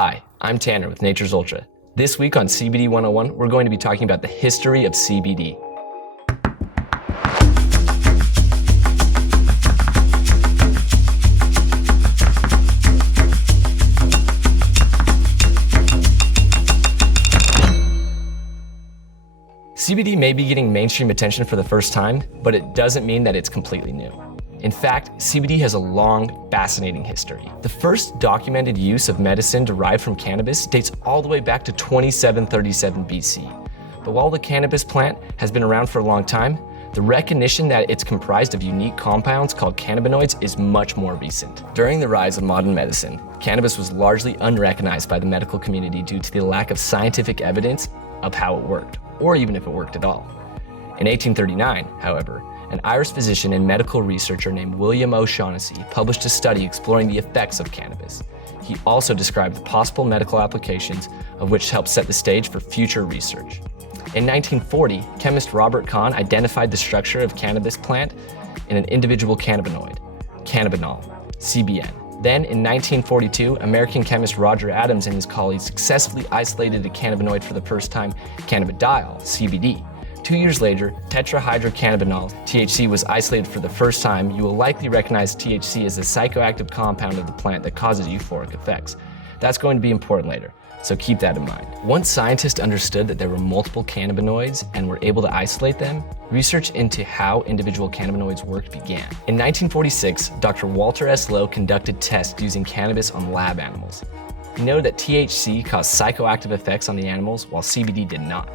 Hi, I'm Tanner with Nature's Ultra. This week on CBD 101, we're going to be talking about the history of CBD. CBD may be getting mainstream attention for the first time, but it doesn't mean that it's completely new. In fact, CBD has a long, fascinating history. The first documented use of medicine derived from cannabis dates all the way back to 2737 BC. But while the cannabis plant has been around for a long time, the recognition that it's comprised of unique compounds called cannabinoids is much more recent. During the rise of modern medicine, cannabis was largely unrecognized by the medical community due to the lack of scientific evidence of how it worked, or even if it worked at all. In 1839, however, an Irish physician and medical researcher named William O'Shaughnessy published a study exploring the effects of cannabis. He also described the possible medical applications of which helped set the stage for future research. In 1940, chemist Robert Kahn identified the structure of cannabis plant in an individual cannabinoid, cannabinol, CBN. Then in 1942, American chemist Roger Adams and his colleagues successfully isolated a cannabinoid for the first time, cannabidiol, CBD. 2 years later, tetrahydrocannabinol, THC, was isolated for the first time. You will likely recognize THC as a psychoactive compound of the plant that causes euphoric effects. That's going to be important later, so keep that in mind. Once scientists understood that there were multiple cannabinoids and were able to isolate them, research into how individual cannabinoids worked began. In 1946, Dr. Walter S. Lowe conducted tests using cannabis on lab animals. He noted that THC caused psychoactive effects on the animals while CBD did not.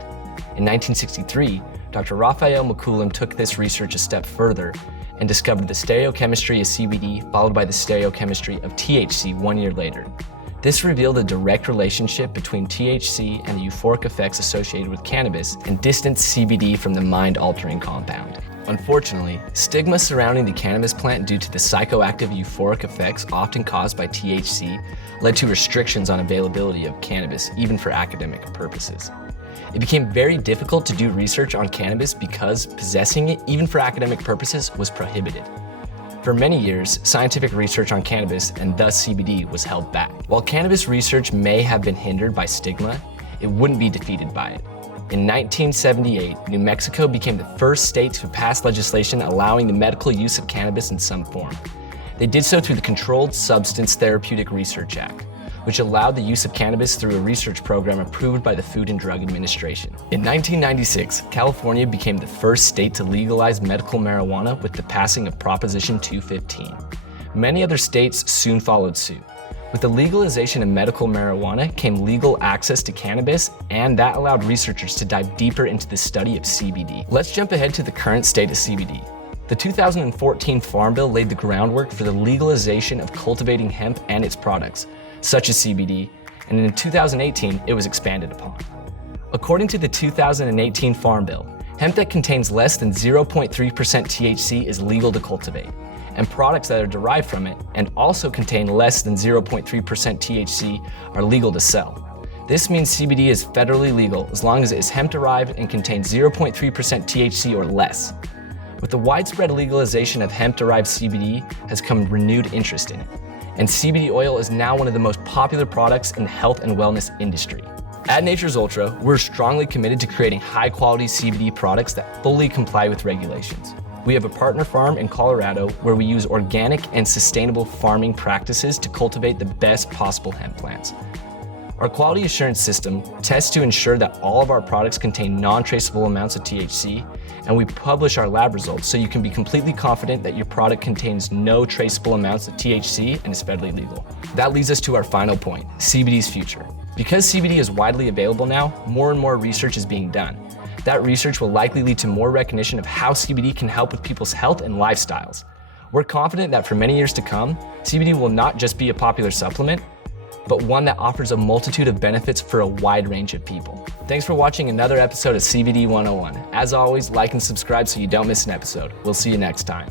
In 1963, Dr. Raphael McCoolum took this research a step further and discovered the stereochemistry of CBD followed by the stereochemistry of THC 1 year later. This revealed a direct relationship between THC and the euphoric effects associated with cannabis and distanced CBD from the mind-altering compound. Unfortunately, stigma surrounding the cannabis plant due to the psychoactive euphoric effects often caused by THC led to restrictions on availability of cannabis, even for academic purposes. It became very difficult to do research on cannabis because possessing it, even for academic purposes, was prohibited. For many years, scientific research on cannabis, and thus CBD, was held back. While cannabis research may have been hindered by stigma, it wouldn't be defeated by it. In 1978, New Mexico became the first state to pass legislation allowing the medical use of cannabis in some form. They did so through the Controlled Substance Therapeutic Research Act, which allowed the use of cannabis through a research program approved by the Food and Drug Administration. In 1996, California became the first state to legalize medical marijuana with the passing of Proposition 215. Many other states soon followed suit. With the legalization of medical marijuana came legal access to cannabis, and that allowed researchers to dive deeper into the study of CBD. Let's jump ahead to the current state of CBD. The 2014 Farm Bill laid the groundwork for the legalization of cultivating hemp and its products, such as CBD, and in 2018, it was expanded upon. According to the 2018 Farm Bill, hemp that contains less than 0.3% THC is legal to cultivate, and products that are derived from it and also contain less than 0.3% THC are legal to sell. This means CBD is federally legal as long as it is hemp-derived and contains 0.3% THC or less. With the widespread legalization of hemp-derived CBD has come renewed interest in it, and CBD oil is now one of the most popular products in the health and wellness industry. At Nature's Ultra, we're strongly committed to creating high-quality CBD products that fully comply with regulations. We have a partner farm in Colorado where we use organic and sustainable farming practices to cultivate the best possible hemp plants. Our quality assurance system tests to ensure that all of our products contain non-traceable amounts of THC, and we publish our lab results so you can be completely confident that your product contains no traceable amounts of THC and is federally legal. That leads us to our final point, CBD's future. Because CBD is widely available now, more and more research is being done. That research will likely lead to more recognition of how CBD can help with people's health and lifestyles. We're confident that for many years to come, CBD will not just be a popular supplement, but one that offers a multitude of benefits for a wide range of people. Thanks for watching another episode of CBD 101. As always, like and subscribe so you don't miss an episode. We'll see you next time.